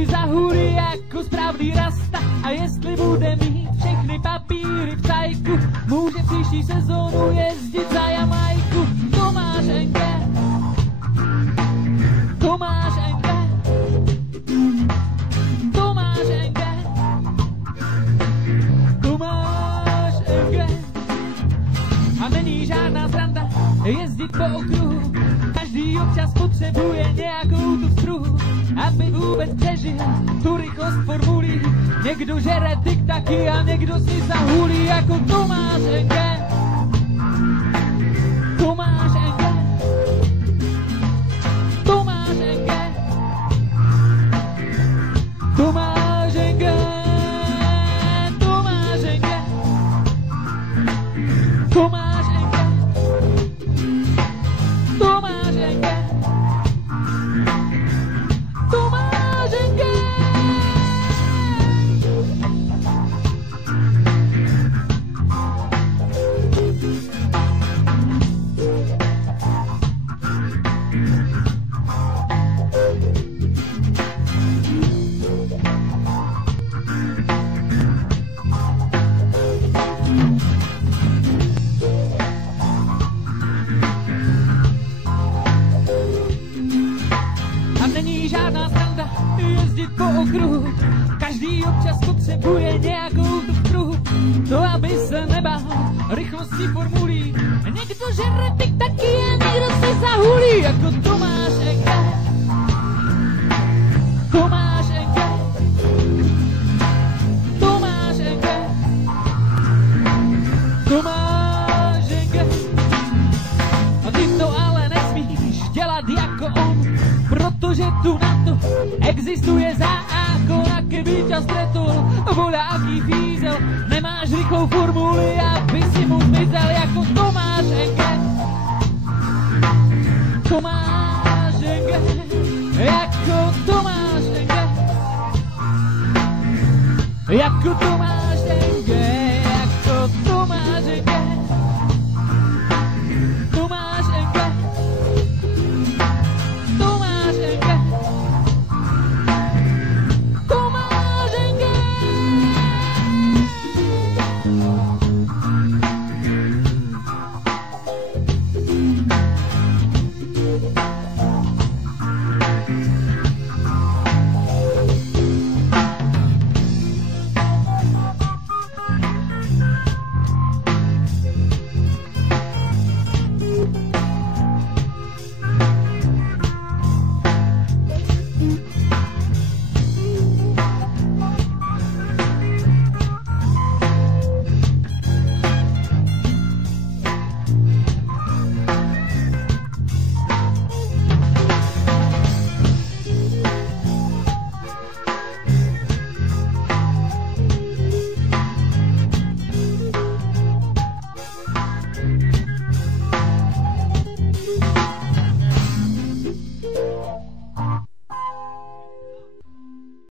si zahulí jako správný rasta. A jestli bude mít všechny papíry v cajku, může příští sezónu jezdit za Jamajku. Tomáš Enke, Tomáš Enke, Tomáš Enke, Tomáš Enke. A není žádná sranda jezdit po okruhu, každý občas potřebuje nějakou tu struhu, aby vůbec přežil tu rychlost formulí. Někdo žere tik-taky a někdo si zahulí jako Tomáš Enke. Tomáš Enke, Tomáš Enke, Tomáš Enke, Tomáš Enke, Tomáš Enke, Tomáš Enke, Tomáš Enke. Jezdit po okruhu, každý občas potřebuje nějakou tu pruhu, to aby se nebál rychlostí formulí. Někdo žere tik-taky a někdo si zahulí jako Tomáš Enke. Tomáš Enke, Tomáš Enke, Tomáš Enke. A ty to ale nesmíš dělat jako on, protože tu na to existuje zákon, a keby ťa stretol voľaký fízel, nemáš rýchlou formuli, aby si mu zmizel jako Tomáš Enke. Tomáš Enke, jako Tomáš Enke, jako Tomáš